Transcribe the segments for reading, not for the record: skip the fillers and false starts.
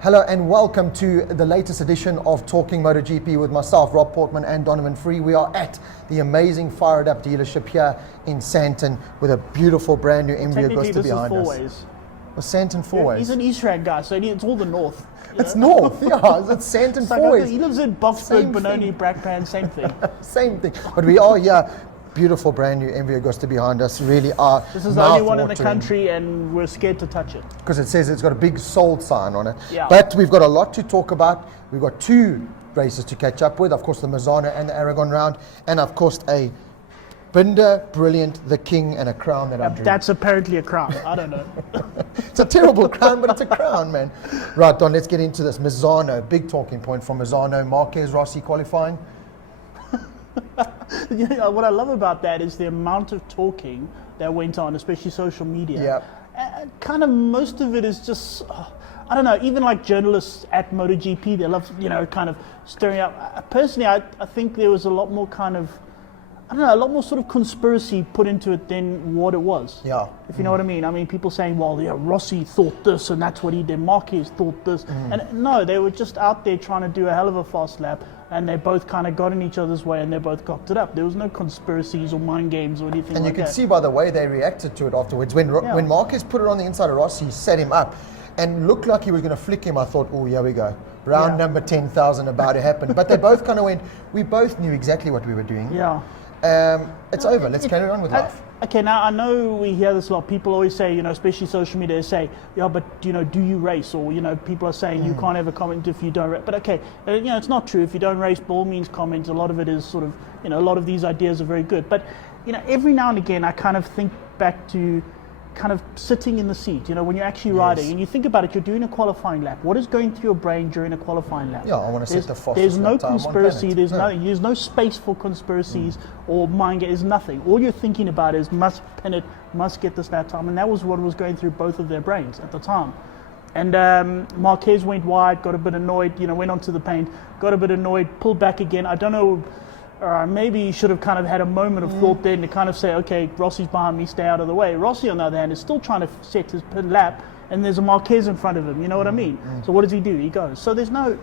Hello and welcome to the latest edition of Talking MotoGP with myself, Rob Portman and Donovan Free. We are at the amazing Fired Up dealership here in Santon with a beautiful brand new MV Agusta behind us. Ways. Well, Santon Four Ways. He's an Easter egg guy, so it's all the north. It's north, yeah. It's Santon Four Ways. He lives in Boxburg, Benoni, Brakpan, same thing. Same thing. But we are here. Beautiful brand new MV Agusta behind us. Really are. This is the only one in the country, and we're scared to touch it because it says it's got a big sold sign on it. Yeah. But we've got a lot to talk about. We've got two races to catch up with. Of course, the Misano and the Aragon round, and of course a Binder, Brilliant, the King, and a crown that I drew. That's apparently a crown. I don't know. It's a terrible crown, but it's a crown, man. Right, Don. Let's get into this. Misano, big talking point from Misano. Marquez Rossi qualifying. Yeah, what I love about that is the amount of talking that went on, especially social media. Yeah. Kind of most of it is just, I don't know, even like journalists at MotoGP, they love, kind of stirring up. Personally, I think there was a lot more kind of, I don't know, a lot more sort of conspiracy put into it than what it was. Yeah. If you know what I mean. I mean, people saying, well, yeah, Rossi thought this and that's what he did. Marquez thought this. And no, they were just out there trying to do a hell of a fast lap. And they both kind of got in each other's way and they both cocked it up. There was no conspiracies or mind games or anything like that. And you could see by the way they reacted to it afterwards. When Marquez put it on the inside of Rossi, he set him up and looked like he was going to flick him. I thought, oh, here we go. Round number 10,000 about to happen. But they both kind of went, we both knew exactly what we were doing. Yeah. It's over. Let's carry on with life. Okay, now I know we hear this a lot. People always say, especially social media, they say, yeah, but, do you race? Or, people are saying you can't have a comment if you don't race. But okay, it's not true. If you don't race, by all means comment. A lot of it is sort of, a lot of these ideas are very good. But, every now and again, I kind of think back to kind of sitting in the seat, when you're actually riding and you think about it, you're doing a qualifying lap. What is going through your brain during a qualifying lap? Yeah, I want to set the fastest There's no lap time conspiracy, there's no space for conspiracies or mind games, there's nothing. All you're thinking about is must pin it, must get this lap time, and that was what was going through both of their brains at the time. And Marquez went wide, got a bit annoyed, went onto the paint, got a bit annoyed, pulled back again. I don't know, maybe he should have kind of had a moment of thought then to kind of say, okay, Rossi's behind me, stay out of the way. Rossi, on the other hand, is still trying to set his pit lap, and there's a Marquez in front of him, you know what I mean? So what does he do? He goes. So there's no...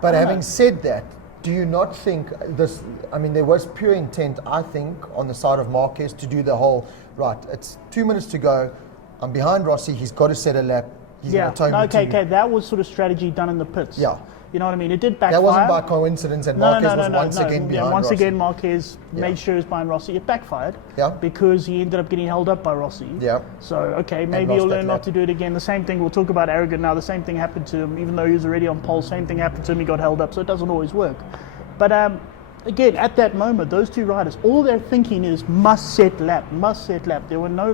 But having said that, do you not think this, there was pure intent, I think, on the side of Marquez to do the whole, right, it's 2 minutes to go, I'm behind Rossi, he's got to set a lap, he's going to tone me to okay, that was sort of strategy done in the pits. Yeah. You know what I mean? It did backfire. That wasn't by coincidence that Marquez was once again behind Once Rossi. again, Marquez made sure he was behind Rossi. It backfired because he ended up getting held up by Rossi. Yeah. So, okay, maybe he'll learn not to do it again. The same thing, we'll talk about Aragon now. The same thing happened to him. Even though he was already on pole, same thing happened to him. He got held up, so it doesn't always work. But again, at that moment, those two riders, all they're thinking is must set lap, must set lap. There were no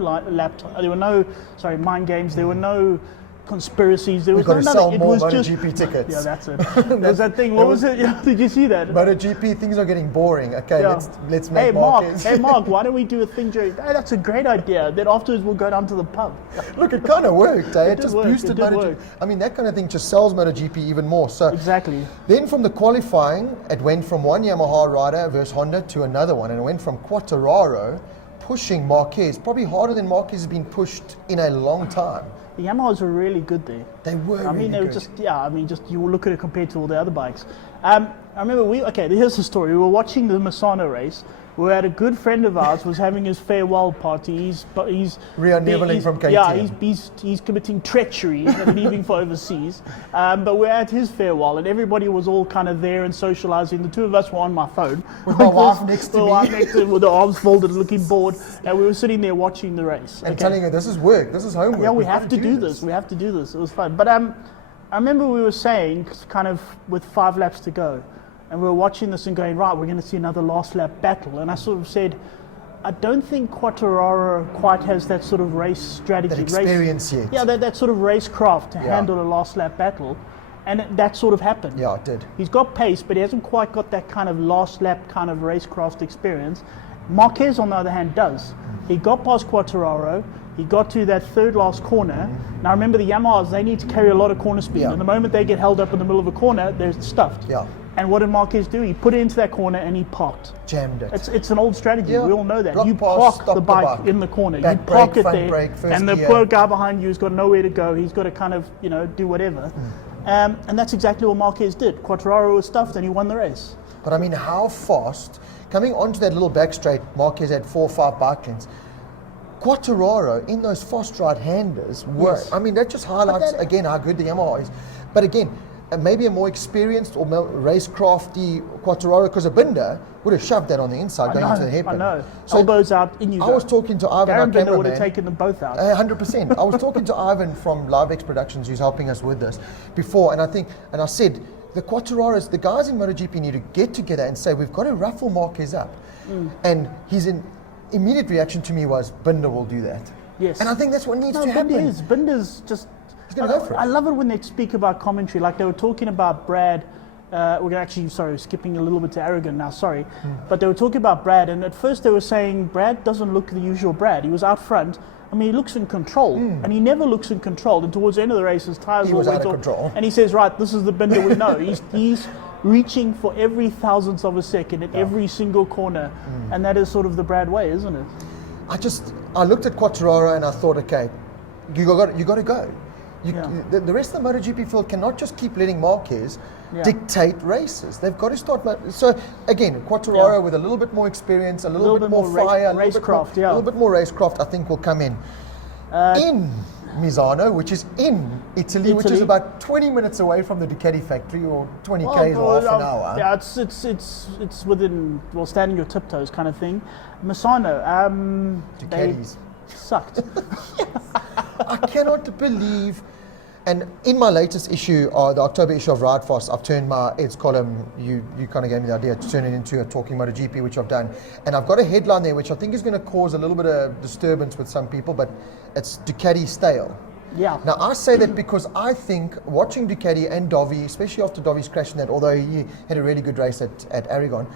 mind games. There were no conspiracies. There was We've got no to sell nothing. more It was just MotoGP tickets. Yeah, that's it. There's that thing. What was it? Did you see that? MotoGP, things are getting boring. Okay, let's make Marquez. Hey Mark, why don't we do a thing during? Hey, that's a great idea. Then afterwards we'll go down to the pub. Look, it kind of worked. It just boosted MotoGP. Work. That kind of thing just sells MotoGP even more. So exactly. Then from the qualifying, it went from one Yamaha rider versus Honda to another one, and it went from Quartararo pushing Marquez, probably harder than Marquez has been pushed in a long time. The Yamahas were really good there. They were really they were good. just you look at it compared to all the other bikes. I remember here's the story. We were watching the Misano race. We had a good friend of ours was having his farewell party. He's Rio Neveling from KTM. Yeah, he's committing treachery and leaving for overseas. But we're at his farewell, and everybody was all kind of there and socializing. The two of us were on my phone. With my wife next to me. With the arms folded, looking bored. And we were sitting there watching the race. And telling her, this is work, this is homework. Yeah, we have to do this. We have to do this. It was fun. But I remember we were saying, kind of with 5 laps to go, and we were watching this and going, right, we're going to see another last lap battle. And I sort of said, I don't think Quartararo quite has that sort of race strategy. That experience yet. Yeah, that sort of racecraft to handle a last lap battle. And that sort of happened. Yeah, it did. He's got pace, but he hasn't quite got that kind of last lap kind of racecraft experience. Marquez, on the other hand, does. He got past Quartararo. He got to that third last corner. Now remember, the Yamahas, they need to carry a lot of corner speed. And the moment they get held up in the middle of a corner, they're stuffed. Yeah. And what did Marquez do? He put it into that corner and he parked. Jammed it. It's an old strategy. Yeah. We all know that. Block you pass, park the bike in the corner. Back you park brake, it there. brake, and the poor guy behind you has got nowhere to go. He's got to kind of, do whatever. And that's exactly what Marquez did. Quartararo was stuffed and he won the race. But I mean, how fast, coming onto that little back straight, Marquez had 4 or 5 bike lengths. Quattararo in those fast right-handers were, Yes. I mean, that just highlights again how good the Yamaha is. But again, maybe a more experienced or more racecrafty Quattararo, because a Binder would have shoved that on the inside going into the hairpin. I know. So Elbows out, in you I go. was talking to Ivan, our Darren Binder would have cameraman. taken them both out. 100%. I was talking to Ivan from LiveX Productions, who's helping us with this before, and I said, the Quattararos, the guys in MotoGP need to get together and say, we've got to ruffle Marquez up. And his immediate reaction to me was, Binder will do that. Yes. And I think that's what needs to happen. Binder's just... He's going to go for it. I love it when they speak about commentary, like they were talking about Brad. We're actually, skipping a little bit to Aragon now, sorry. But they were talking about Brad, and at first they were saying Brad doesn't look the usual Brad. He was out front. I mean, he looks in control, and he never looks in control. And towards the end of the race, his tires He all was went out of off. control. And he says, right, this is the Binder we know. He's reaching for every thousandth of a second in every single corner. And that is sort of the Brad way, isn't it? I looked at Quattararo and I thought, okay, you got to go. The rest of the MotoGP field cannot just keep letting Marquez dictate races. They've got to start. So again, Quattararo with a little bit more experience, a little bit more fire, a little bit more racecraft, I think will come in. In Misano, which is in Italy, which is about 20 minutes away from the Ducati factory, or 20 k's or half an hour. Yeah, it's within, standing your tiptoes kind of thing. Misano, Ducatis sucked. I cannot believe. And in my latest issue, the October issue of Ride Fast, I've turned my Ed's column, you kind of gave me the idea to turn it into a Talking MotoGP, which I've done. And I've got a headline there, which I think is going to cause a little bit of disturbance with some people, but it's Ducati stale. Yeah. Now, I say that because I think watching Ducati and Dovi, especially after Dovi's crash in that, although he had a really good race at Aragon,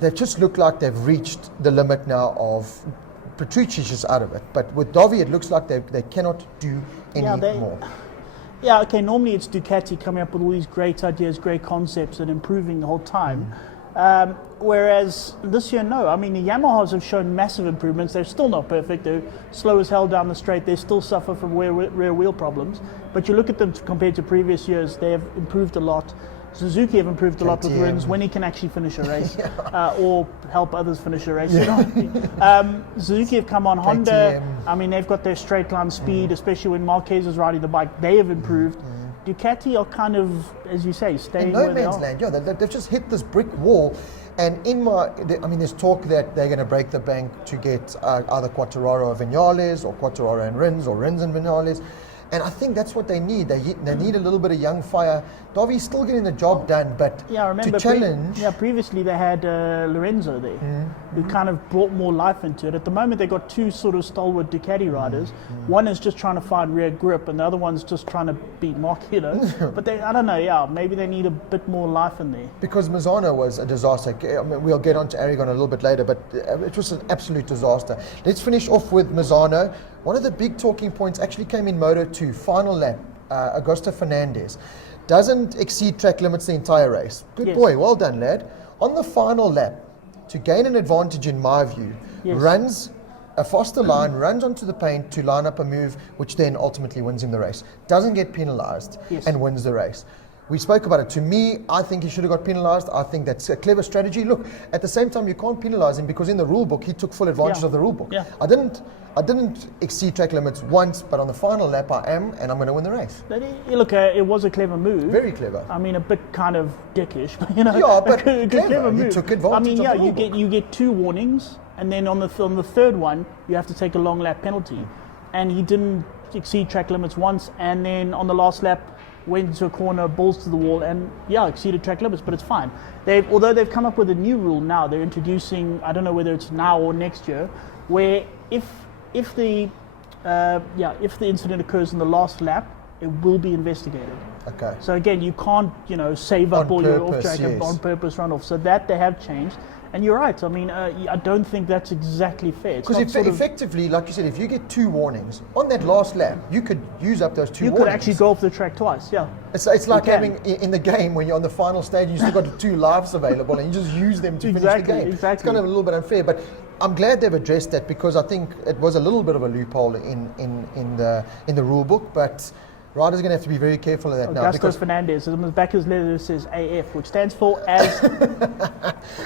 they just look like they've reached the limit now of Petrucci's just out of it. But with Dovi, it looks like they cannot do any more. Yeah, okay, normally it's Ducati coming up with all these great ideas, great concepts and improving the whole time. Whereas this year, no. I mean, the Yamahas have shown massive improvements. They're still not perfect. They're slow as hell down the straight. They still suffer from rear wheel problems. But you look at them compared to previous years, they have improved a lot. Suzuki have improved a lot with Rins when he can actually finish a race or help others finish a race. You know? Suzuki have come on. Honda, I mean, they've got their straight line speed, especially when Marquez is riding the bike. They have improved. Ducati are kind of, as you say, staying where they are. No man's land. Yeah, they've just hit this brick wall. And there's talk that they're going to break the bank to get either Quattararo and Vinales, or Quattararo and Rins, or Rins and Vinales. And I think that's what they need. They need a little bit of young fire. Dovi's still getting the job done, but to challenge... previously they had Lorenzo there, who kind of brought more life into it. At the moment they've got two sort of stalwart Ducati riders. One is just trying to find rear grip, and the other one's just trying to beat Mark, you know. But I don't know, maybe they need a bit more life in there. Because Misano was a disaster. I mean, we'll get on to Aragon a little bit later, but it was an absolute disaster. Let's finish off with Misano. One of the big talking points actually came in Moto2, final lap. Augusto Fernandez doesn't exceed track limits the entire race. Good boy, well done, lad. On the final lap, to gain an advantage in my view, runs a faster line, runs onto the paint to line up a move, which then ultimately wins him the race. Doesn't get penalized and wins the race. We spoke about it. To me, I think he should have got penalised. I think that's a clever strategy. Look, at the same time, you can't penalise him because in the rule book, he took full advantage of the rule book. I didn't exceed track limits once, but on the final lap, I am, and I'm going to win the race. Look, it was a clever move. Very clever. I mean, a bit kind of dickish, you know. Yeah, but clever move. He took advantage of the rule book. you get two warnings, and then on the third one, you have to take a long lap penalty. And he didn't exceed track limits once, and then on the last lap, went into a corner, balls to the wall, and exceeded track limits, but it's fine. Although they've come up with a new rule now, they're introducing, I don't know whether it's now or next year, where if the incident occurs in the last lap, it will be investigated. Okay. So again, you can't, save up all your off-track and on purpose runoff. So that they have changed. And you're right. I mean, I don't think that's exactly fair. Because effectively, like you said, if you get two warnings on that last lap, you could use up those two warnings. You could actually go off the track twice. Yeah. It's like having in the game when you're on the final stage, you still got two lives available, and you just use them to finish the game. Exactly. It's kind of a little bit unfair, but I'm glad they've addressed that because I think it was a little bit of a loophole in the rule book, but. Riders are going to have to be very careful of that now. Augusto Because Fernandez, on the back of his letter says AF, which stands for as.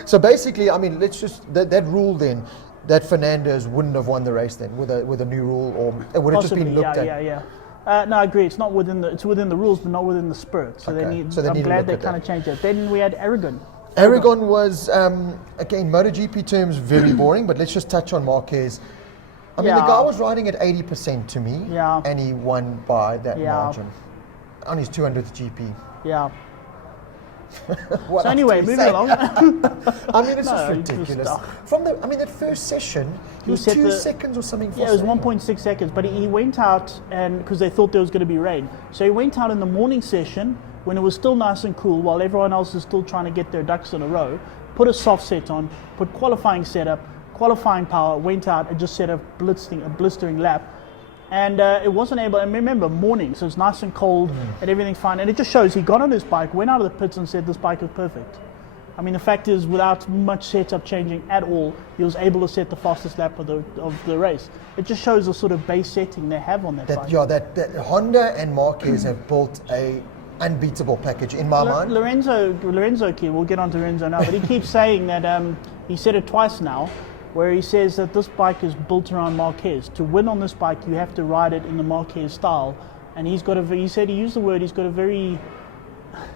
so basically, I mean, let's just that rule then, that Fernandez wouldn't have won the race then with a new rule, or it would have just been looked at. Yeah. No, I agree. It's not within it's within the rules, but not within the spirit. So Okay. they need. So they I'm need to glad look they at kind of that. changed it. Then we had Aragon. Aragon was, again, MotoGP terms, very boring, but let's just touch on Marquez. I mean, the Yeah. guy was riding at 80% to me, Yeah. and he won by that Yeah. margin on his 200th GP. Yeah. What So else anyway, do we moving say? along. I mean, it's No, just it's just, ridiculous. oh. That first session, he was set 2 the- seconds or something. Yeah, it was faster. 1.6 seconds, but he went out and because they thought there was going to be rain. So he went out in the morning session when it was still nice and cool, while everyone else is still trying to get their ducks in a row. Put a soft set on, put qualifying setup, qualifying power, went out and just set a blistering lap. And it wasn't able, and remember, morning, so it's nice and cold and everything's fine. And it just shows he got on his bike, went out of the pits and said this bike is perfect. I mean, the fact is, without much setup changing at all, he was able to set the fastest lap of the race. It just shows the sort of base setting they have on that bike. That Honda and Marquez have built a unbeatable package in my mind. Lorenzo kid, we'll get on to Lorenzo now, but he keeps saying that he said it twice now, where he says that this bike is built around Marquez. To win on this bike, you have to ride it in the Marquez style, and he said he used the word, he's got a very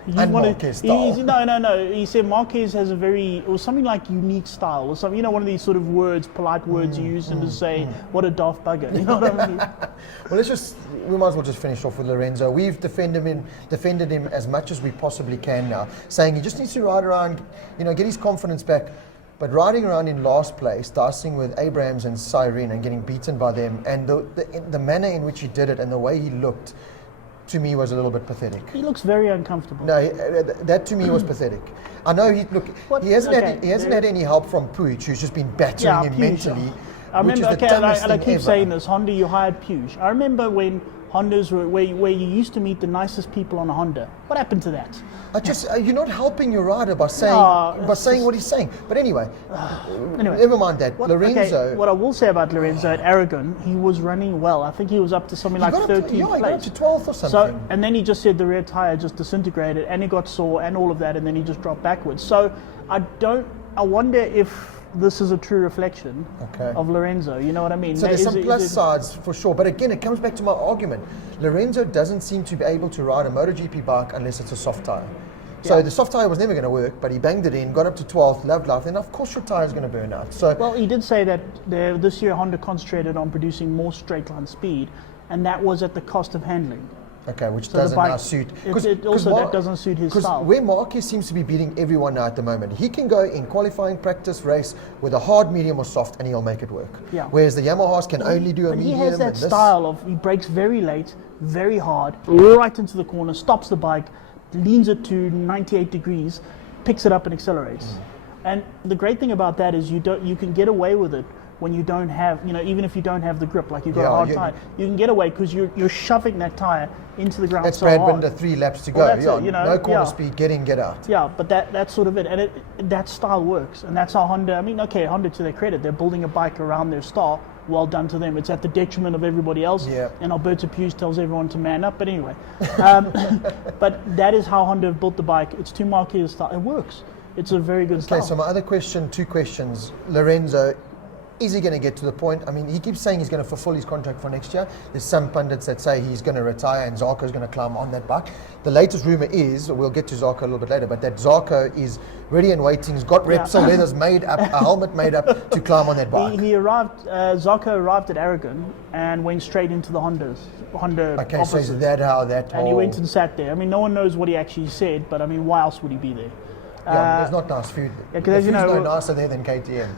Marquez style. No. He said Marquez has a it was something like unique style, or something. One of these sort of words, polite words you use, and to say what a daft bugger. You know what I mean? Well, we might as well just finish off with Lorenzo. We've defended him as much as we possibly can now, saying he just needs to ride around, get his confidence back. But riding around in last place, dicing with Abrams and Cyrene and getting beaten by them, and the manner in which he did it and the way he looked, to me was a little bit pathetic. He looks very uncomfortable. No, that to me was pathetic. I know he hasn't had any help from Puig, who's just been battering him Puig. mentally. I remember, and I keep saying this, Honda, you hired Puig. I remember when Hondas were where you used to meet the nicest people on a Honda. What happened to that? You're not helping your rider by saying what he's saying. But anyway, never mind that. Lorenzo. Okay, what I will say about Lorenzo at Aragon, he was running well. I think he was up to something like 13th he got up place. to 12th or something. So, and then he just said the rear tire just disintegrated, and he got sore, and all of that, and then he just dropped backwards. So I wonder if this is a true reflection of Lorenzo. You know what I mean? So there's some plus sides for sure. But again, it comes back to my argument. Lorenzo doesn't seem to be able to ride a MotoGP bike unless it's a soft tire. So the soft tire was never going to work, but he banged it in, got up to 12th, loved life, and of course your tire is going to burn out. So well, he did say that this year Honda concentrated on producing more straight line speed, and that was at the cost of handling. Okay, which doesn't now suit. That doesn't suit his style. Because where Marquez seems to be beating everyone now at the moment, he can go in qualifying, practice, race with a hard, medium, or soft, and he'll make it work. Yeah. Whereas the Yamahas can only do a medium. He has that style of he brakes very late, very hard, right into the corner, stops the bike, leans it to 98 degrees, picks it up and accelerates. And the great thing about that is you can get away with it when you don't have, even if you don't have the grip, like you've got a hard tire, you can get away because you're shoving that tire into the ground. That's so Brad hard. Binder, 3 laps to Well, go. that's it, no corner speed, get in, get out. Yeah, but that's sort of it, and that style works, and that's how Honda. I mean, Honda, to their credit, they're building a bike around their star. Well done to them. It's at the detriment of everybody else. Yeah. And Alberto Puig tells everyone to man up. But anyway, but that is how Honda have built the bike. It's to Marquez style. It works. It's a very good style. Okay, so my other question, 2 questions. Lorenzo, is he going to get to the point? I mean, he keeps saying he's going to fulfill his contract for next year. There's some pundits that say he's going to retire and Zarco's going to climb on that bike. The latest rumor is, we'll get to Zarco a little bit later, but that Zarco is ready and waiting. He's got Repsol leathers made up, a helmet made up to climb on that bike. He arrived, Zarco arrived at Aragon and went straight into the Honda Okay, offices. so is that how that And he went and sat there. I mean, no one knows what he actually said, but I mean, why else would he be there? there's not nice food. Yeah, the food's no nicer there than KTM.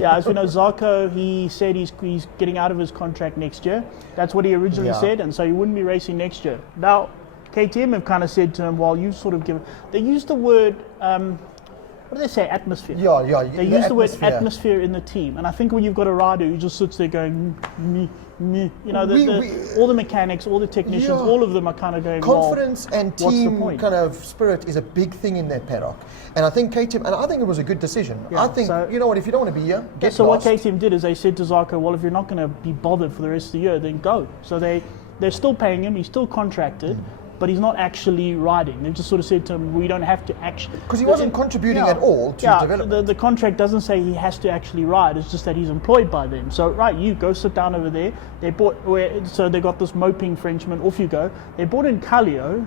Yeah, as we know, Zarco, he said he's getting out of his contract next year. That's what he originally said, and so he wouldn't be racing next year. Now, KTM have kind of said to him, well, you've sort of given... They used the word... what do they say? Atmosphere. Yeah. They use the word atmosphere in the team, and I think when you've got a rider who just sits there going, me, all the mechanics, all the technicians, all of them are kind of going. Confidence and team kind of spirit is a big thing in that paddock, and I think KTM, and I think it was a good decision. Yeah, I think if you don't want to be here, get so lost. what KTM did is they said to Zarco, well, if you're not going to be bothered for the rest of the year, then go. So they they're still paying him, he's still contracted, but he's not actually riding. They've just sort of said to him, we don't have to actually... Because he wasn't contributing at all to development. The contract doesn't say he has to actually ride, it's just that he's employed by them. So, right, you go sit down over there. So they got this moping Frenchman, off you go. They brought in Kallio,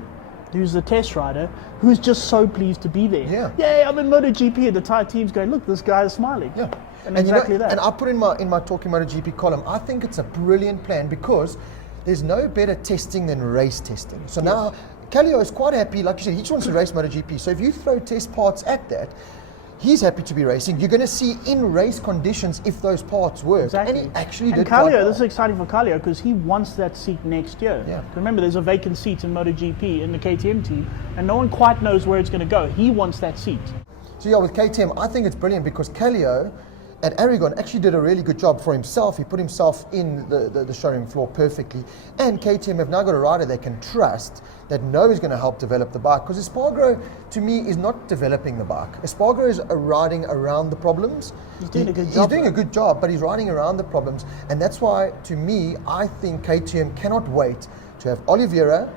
who's the test rider, who's just so pleased to be there. Yeah. Yay, I'm in MotoGP, and the entire team's going, look, this guy is smiling. Yeah. And exactly that. And I put in my Talking MotoGP column, I think it's a brilliant plan because there's no better testing than race testing. So now, Kallio is quite happy, like you said, he just wants to race MotoGP. So if you throw test parts at that, he's happy to be racing. You're going to see in race conditions if those parts work. Exactly. And he actually and did Kallio, quite well. this is exciting for Kallio because he wants that seat next year. Yeah. Remember, there's a vacant seat in MotoGP in the KTM team, and no one quite knows where it's going to go. He wants that seat. So yeah, with KTM, I think it's brilliant because Kallio and Aragon actually did a really good job for himself. He put himself in the showroom floor perfectly. And KTM have now got a rider they can trust that know is going to help develop the bike. Because Espargaro, to me, is not developing the bike. Espargaro is riding around the problems. He's doing a good job. He's doing a good job, but he's riding around the problems. And that's why, to me, I think KTM cannot wait to have Oliveira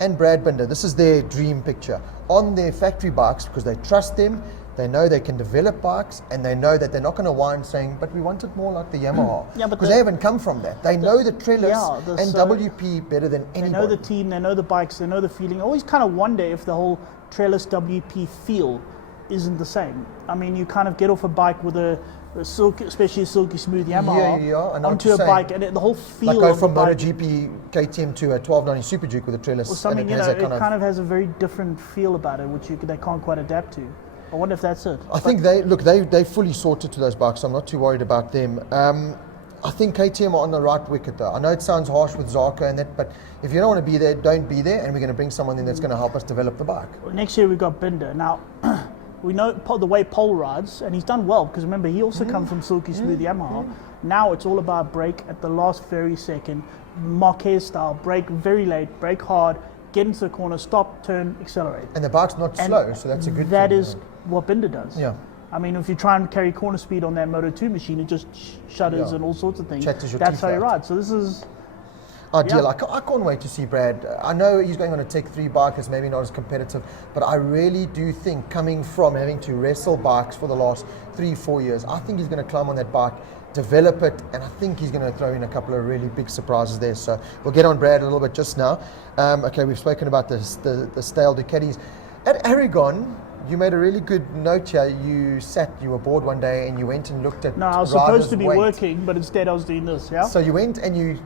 and Brad Binder. This is their dream picture on their factory bikes because they trust them. They know they can develop bikes, and they know that they're not going to whine saying, but we want it more like the Yamaha. Because they haven't come from that. They know the Trellis and WP better than anybody. They know the team, they know the bikes, they know the feeling. I always kind of wonder if the whole Trellis WP feel isn't the same. I mean, you kind of get off a bike with a especially a silky smooth Yamaha, onto a bike, and the whole feel like go of from the bike, MotoGP KTM to a 1290 Super Duke with a Trellis. or something, it kind of has a very different feel about it, which they can't quite adapt to. I wonder if that's it. I think they fully sorted to those bikes, so I'm not too worried about them. I think KTM are on the right wicket though. I know it sounds harsh with Zarco and that, but if you don't want to be there, don't be there, and we're going to bring someone in that's going to help us develop the bike. Next year we've got Binder. Now, we know the way Pole rides, and he's done well, because remember, he also comes from silky smooth Yamaha. Now it's all about brake at the last very second, Marquez style, brake very late, brake hard, get into the corner, stop, turn, accelerate. And the bike's not slow, so that's a good thing. That is what Binder does. Yeah. I mean, if you try and carry corner speed on that Moto2 machine, it just shudders and all sorts of things. That's how you ride. So this is ideal. I can't wait to see Brad. I know he's going on a Tech 3 bike, it's maybe not as competitive, but I really do think, coming from having to wrestle bikes for the last 3-4 years, I think he's going to climb on that bike, develop it, and I think he's going to throw in a couple of really big surprises there. So we'll get on Brad a little bit just now. Okay, we've spoken about the stale Ducatis. At Aragon, you made a really good note here. You were bored one day and you went and looked at. No, I was supposed to be working, but instead I was doing this. Yeah. So you went and you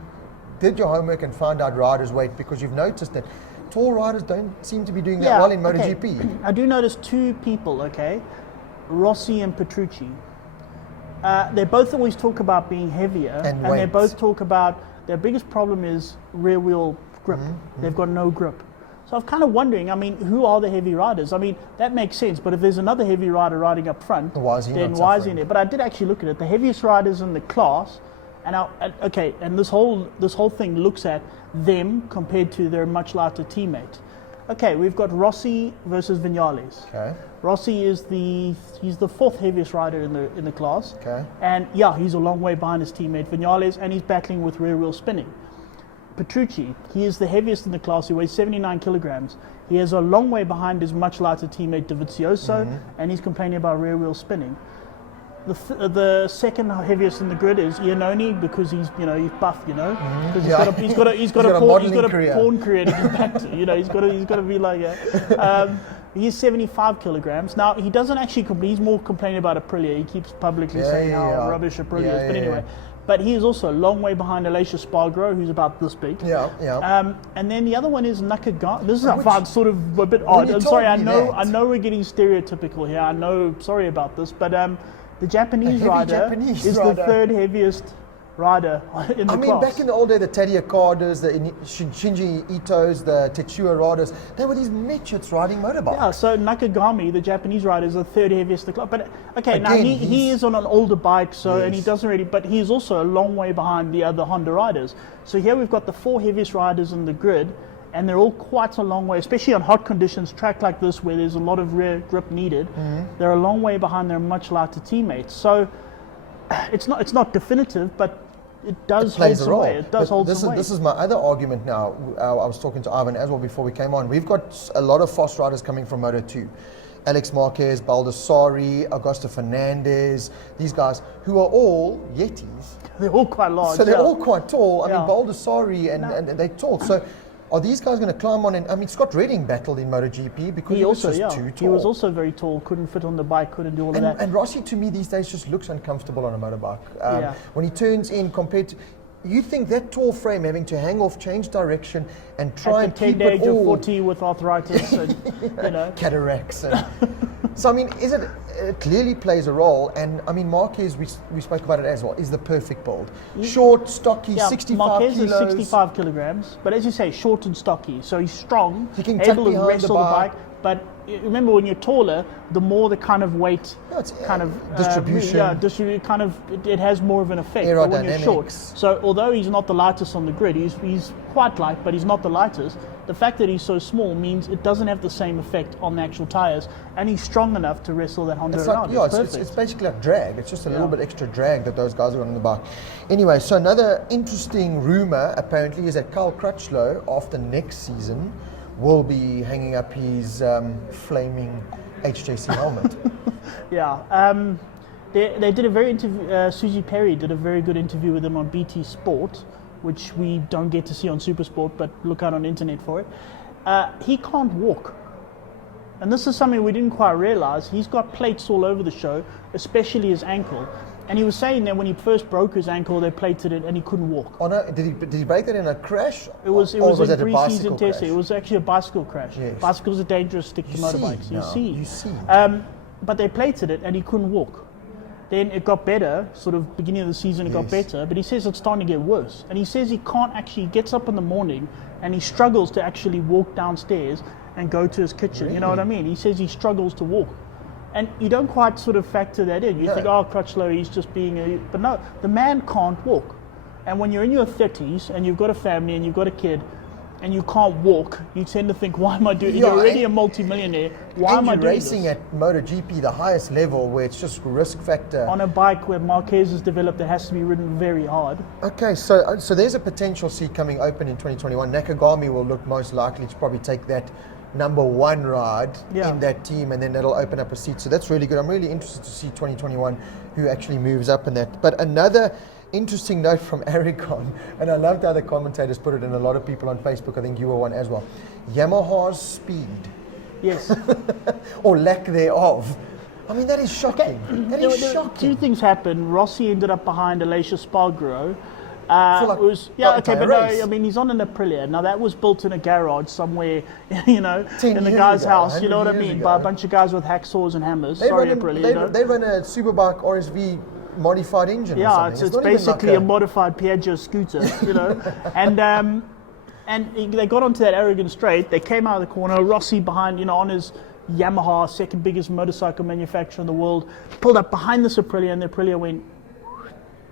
did your homework and found out riders' weight, because you've noticed that tall riders don't seem to be doing that well in MotoGP. Okay. I do notice two people. Okay, Rossi and Petrucci. They both always talk about being heavier, and they both talk about their biggest problem is rear wheel grip. They've got no grip. So I'm kind of wondering, I mean, who are the heavy riders? I mean, that makes sense, but if there's another heavy rider riding up front, then why is he in there? But I did actually look at it. The heaviest riders in the class, and this whole thing looks at them compared to their much lighter teammate. Okay, we've got Rossi versus Viñales. Okay. Rossi is he's the fourth heaviest rider in the class. Okay. And yeah, he's a long way behind his teammate Viñales, and he's battling with rear wheel spinning. Petrucci, he is the heaviest in the class. He weighs 79 kilograms. He is a long way behind his much lighter teammate Dovizioso, and he's complaining about rear wheel spinning. The second heaviest in the grid is Iannone, because he's buff, because he's got a porn career to get back to. He's got to be like he's 75 kilograms. Now he doesn't actually he's more complaining about Aprilia. He keeps publicly saying how rubbish Aprilia is. But anyway. But he is also a long way behind Aleix Espargaro, who's about this big. And then the other one is Nakagami. This is sort of a bit odd. I'm sorry, I know we're getting stereotypical here. I know, sorry about this, but the Japanese rider is the third heaviest rider in the class. I mean, back in the old day, the Tadej Carters, the Shinji Itos, the Tetsuya Radas, they were these midgets riding motorbikes. Yeah, so Nakagami, the Japanese rider, is the third heaviest in the class. But okay, now he is on an older bike, and he doesn't really, but he's also a long way behind the other Honda riders. So here we've got the four heaviest riders in the grid, and they're all quite a long way, especially on hot conditions, track like this where there's a lot of rear grip needed. They're a long way behind their much lighter teammates. So it's not definitive, but it does plays hold a role. some weight. It does But hold this some is weight. this is my other argument now. I was talking to Ivan as well before we came on. We've got a lot of fast riders coming from Moto2. Alex Marquez, Baldessari, Augusto Fernandez, these guys who are all Yetis. They're all quite large. So they're yeah. all quite tall. I Yeah. mean, Baldessari and they're tall. So are these guys going to climb on? And I mean, Scott Redding battled in MotoGP because he was just too tall. He was also very tall, couldn't fit on the bike, couldn't do all of that. And Rossi, to me, these days just looks uncomfortable on a motorbike. Yeah. When he turns in compared to... You think that tall frame having to hang off, change direction, and try and At keep the it age of all... 40 with arthritis and, you know. Cataracts. And so, I mean, it clearly plays a role. And, I mean, Marquez, we spoke about it as well, is the perfect build. Short, stocky, 65 Marquez kilos. is 65 kilograms, but as you say, short and stocky. So he's strong, He can tuck able to behind wrestle the the bike. bike. But remember, when you're taller, the more the kind of weight, it's, kind of distribution. distribution, kind of it has more of an effect. But when you're short, Aerodynamics. so although he's not the lightest on the grid, he's quite light, but he's not the lightest. The fact that he's so small means it doesn't have the same effect on the actual tires, and he's strong enough to wrestle that Honda It's around. like, It's it's perfect. basically like drag. It's just a little bit extra drag that those guys are on the bike. Anyway, so another interesting rumor apparently is that Kyle Crutchlow, after next season, will be hanging up his flaming HJC helmet. Yeah. They did a very interview. Susie Perry did a very good interview with him on BT Sport, which we don't get to see on Supersport, but look out on the internet for it. He can't walk. And this is something we didn't quite realize. He's got plates all over the show, especially his ankle. And he was saying that when he first broke his ankle, they plated it and he couldn't walk. Oh no, did he break that in a crash? It was or was in it a bicycle pre-season testing. crash? It was actually a bicycle crash. Yes. Bicycles are dangerous stick to motorbikes. You see. But they plated it and he couldn't walk. Then it got better, sort of beginning of the season it got better, but he says it's starting to get worse. And he says he can't actually, he gets up in the morning and he struggles to actually walk downstairs and go to his kitchen. Really? You know what I mean? He says he struggles to walk. And you don't quite sort of factor that in. You think, oh, Crutchlow, he's just being a... But no, the man can't walk. And when you're in your 30s and you've got a family and you've got a kid and you can't walk, you tend to think, why am I doing... You're already a multi-millionaire. Why am I doing racing this? at MotoGP, the highest level, where it's just risk factor. On a bike where Marquez has developed, it has to be ridden very hard. Okay, so there's a potential seat coming open in 2021. Nakagami will look most likely to probably take that number one ride in that team, and then that'll open up a seat. So that's really good. I'm really interested to see 2021 who actually moves up in that. But another interesting note from Aragon, and I loved how the commentators put it, and a lot of people on Facebook, I think you were one as well. Yamaha's speed. Yes. Or lack thereof. I mean, that is shocking. That is shocking. Two things happened. Rossi ended up behind Aleix Spargaro. like But no, race. I mean, he's on an Aprilia. Now, that was built in a garage somewhere, you know, 10 in the years guy's ago, house, you know what I 100 years mean, ago. by a bunch of guys with hacksaws and hammers. They Sorry, run Aprilia, you know. they run a Superbike RSV modified engine or Yeah, something. it's not even basically like a modified Piaggio scooter, you know. And they got onto that Aragon straight. They came out of the corner. Rossi behind, you know, on his Yamaha, second biggest motorcycle manufacturer in the world, pulled up behind this Aprilia, and the Aprilia went,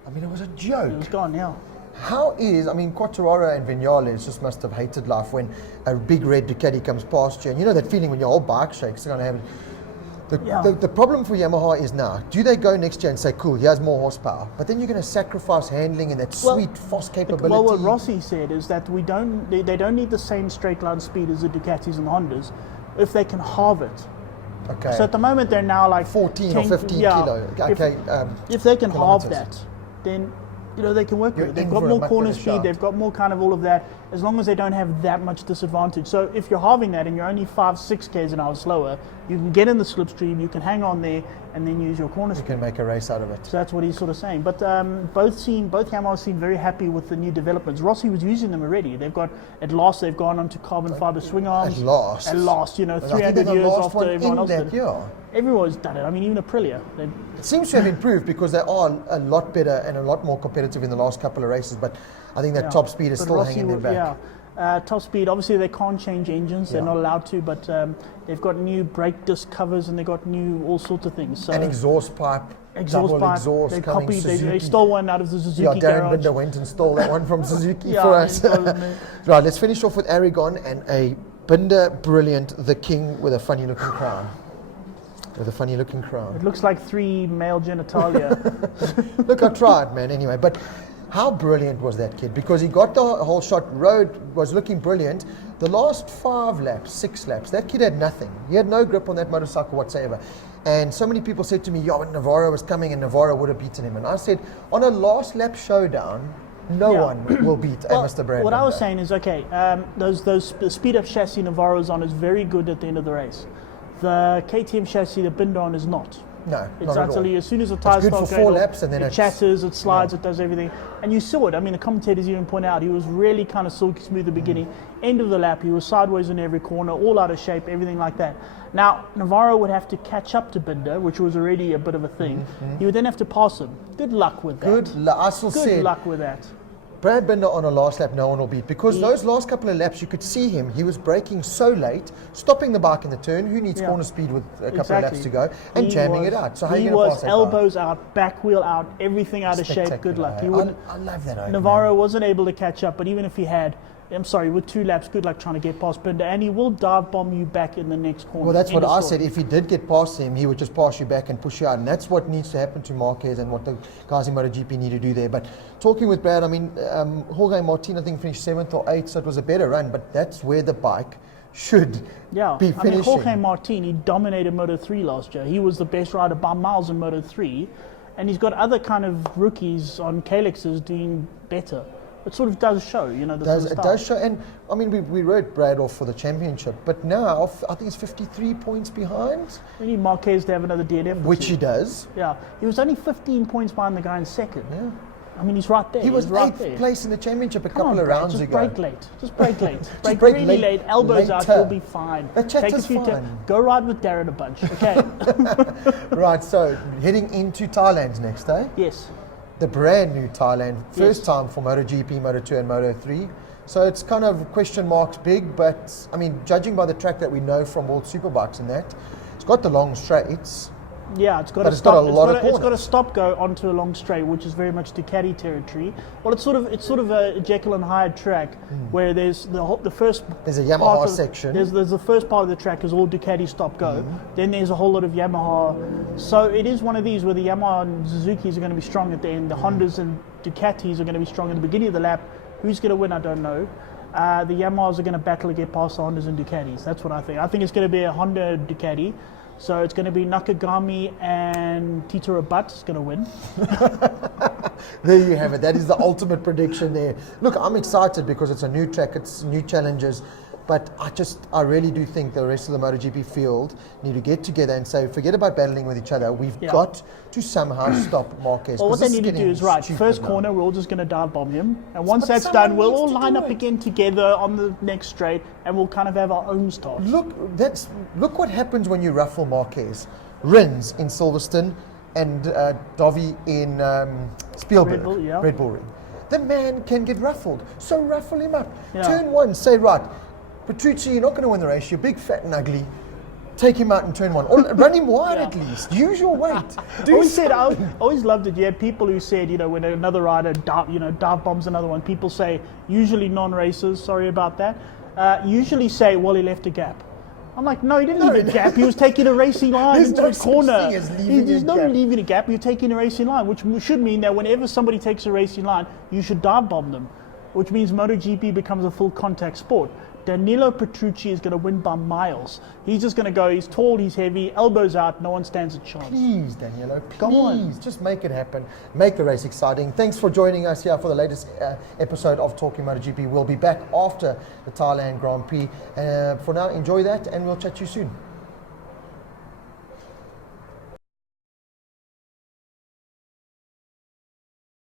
I mean, it was a joke. it was gone, yeah. How is, I mean, Quartararo and Vinales just must have hated life when a big red Ducati comes past you. And you know that feeling when your whole bike shakes, they're going to have the problem for Yamaha is now, do they go next year and say, cool, he has more horsepower, but then you're going to sacrifice handling and that sweet fast capability? Well, what Rossi said is that they don't need the same straight line speed as the Ducatis and the Hondas if they can halve it. Okay. So at the moment they're now like 14 10, or 15 yeah, kilo. Okay. If they can halve kilometers. that, then you know they can work You're with it. They've in got for a more much corner better speed. shot. They've got more kind of all of that. As long as they don't have that much disadvantage. So if you're halving that and you're only 5-6 k's an hour slower, you can get in the slipstream. You can hang on there and then use your corner You speed. can make a race out of it. So that's what he's sort of saying. But both Yamahas seem very happy with the new developments. Rossi was using them already. They've gone onto carbon fiber swing arms. At last, you know, But I think 300 they're the years last after one everyone in else that did. year. Everyone's done it. I mean, even Aprilia. It seems to have improved because they are a lot better and a lot more competitive in the last couple of races, but I think that top speed is But still Rossi hanging there back. Top speed, obviously they can't change engines, they're not allowed to, but they've got new brake disc covers and they've got new all sorts of things. So An exhaust pipe, double pipe, exhaust they coming copied, Suzuki. they stole one out of the Suzuki Yeah, Darren garage. Binder went and stole that one from Suzuki Yeah, for I us. mean, Right, let's finish off with Aragon and a Binder brilliant, the king with a funny looking crown. With a funny looking crown. It looks like 3 male genitalia. Look, I tried, man, anyway. But How brilliant was that kid? Because he got the whole shot, road was looking brilliant. The last 6 laps, that kid had nothing. He had no grip on that motorcycle whatsoever. And so many people said to me, "Yo, Navarro was coming and Navarro would have beaten him." And I said, on a last lap showdown, no one will beat Mr. Brad. What I was saying is, okay, the speed up chassis Navarro is on is very good at the end of the race. The KTM chassis that Binder on is not. No, it's not at all. As soon as the tires good start for going 4 off, laps and then it it chatters, it slides, it does everything. And you saw it. I mean, the commentators even point out he was really kind of silky smooth at the beginning. End of the lap, he was sideways in every corner, all out of shape, everything like that. Now, Navarro would have to catch up to Binder, which was already a bit of a thing. He would then have to pass him. Good luck with that. Good luck with that. Brad Binder on a last lap, no one will beat. Because those last couple of laps, you could see him. He was braking so late, stopping the bike in the turn. Who needs corner speed with a couple of laps to go? And jamming it out. So how are you going to pass that elbows out, back wheel out, everything out of shape. Good luck. I love that. Navarro wasn't able to catch up, but even if he had, with 2 laps, good luck trying to get past Binder, and he will dive bomb you back in the next corner. Well, that's what I said. If he did get past him, he would just pass you back and push you out, and that's what needs to happen to Marquez and what the guys in MotoGP need to do there. But talking with Brad, I mean, Jorge Martin, I think, finished 7th or 8th, so it was a better run, but that's where the bike should be finishing. I mean, Jorge Martin, he dominated Moto3 last year. He was the best rider by miles in Moto3, and he's got other kind of rookies on Calex's doing better. It sort of does show, it does show, and I mean, we wrote Brad off for the championship, but now I think it's 53 points behind. We need Marquez to have another DNF. Which he does. Yeah, he was only 15 points behind the guy in second. Yeah. I mean, he's right there. He was right 8th place in the championship a couple on, of rounds ago. Just break late. Break really late. Elbows out, you'll be fine. Take a few fine. Go ride with Darren a bunch, okay? Right, so heading into Thailand next, eh? Yes. The brand new Thailand, first time for MotoGP, Moto2 and Moto3. So it's kind of question marks big, but I mean, judging by the track that we know from World Superbikes and that, it's got the long straights. Yeah, it's got a stop go onto a long straight, which is very much Ducati territory. Well, it's sort of a Jekyll and Hyde track where there's the first. There's a Yamaha section. There's the first part of the track is all Ducati stop go. Then there's a whole lot of Yamaha. So it is one of these where the Yamaha and Suzuki's are going to be strong at the end. The Hondas and Ducatis are going to be strong at the beginning of the lap. Who's going to win? I don't know. The Yamahas are going to battle to get past the Hondas and Ducatis. That's what I think. I think it's going to be a Honda Ducati. So it's going to be Nakagami and Tito Rabat is going to win. There you have it. That is the ultimate prediction there. Look, I'm excited because it's a new track, it's new challenges. But I really do think the rest of the MotoGP field need to get together and say, forget about battling with each other. We've got to somehow stop Marquez. Well, what they need to do is, first corner, we're all just going to dive bomb him. And once that's done, we'll all line up again together on the next straight and we'll kind of have our own start. Look what happens when you ruffle Marquez. Rins in Silverstone and Dovi in Spielberg. Red Bull Ring. The man can get ruffled. So ruffle him up. Yeah. Turn one, say, right, Petrucci, you're not going to win the race. You're big, fat, and ugly. Take him out in turn one. Or run him wide at least. Use your weight. I always loved it. You had people who said, when another rider dive bombs another one, people say, usually non-racers, sorry about that, usually say, well, he left a gap. I'm like, no, he didn't leave a gap. He was taking a racing line into a corner. There's no leaving a gap. You're taking a racing line, which should mean that whenever somebody takes a racing line, you should dive bomb them, which means MotoGP becomes a full contact sport. Danilo Petrucci is going to win by miles. He's just going to go, he's tall, he's heavy, elbows out, no one stands a chance. Please, Danilo, please, just make it happen. Make the race exciting. Thanks for joining us here for the latest episode of Talking MotoGP. We'll be back after the Thailand Grand Prix. For now, enjoy that and we'll chat to you soon.